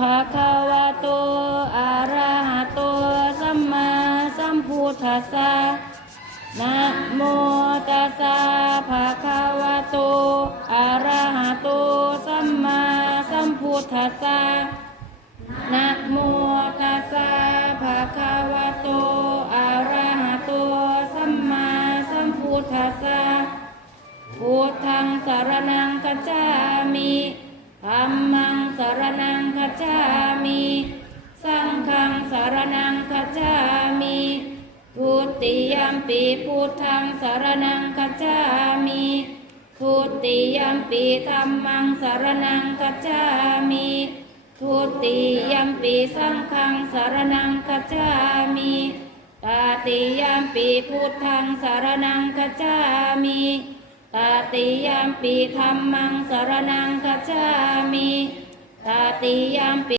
ภะคะวะโต อะระหะโต สัมมาสัมพุทธัสสะ นะโมตัสสะภะคะวะโต อะระหะโต สัมมาสัมพุทธัสสะ นะโมตัสสะภะคะวะโต อะระหะโต สัมมาสัมพุทธัสสะ พุทธังสารนังคัจฉา จามิ สังฆังสารนังคจามิทุติยมปีพุทธังสารนังคจามิทุติยมปีธัมมังสารนังคจามิทุติยมปีสังฆังสารนังคจามิตาติยมปีพุทธังสารนังคจามิตาติยมปีธรรมังสารนังคจามิ ตาติยมปี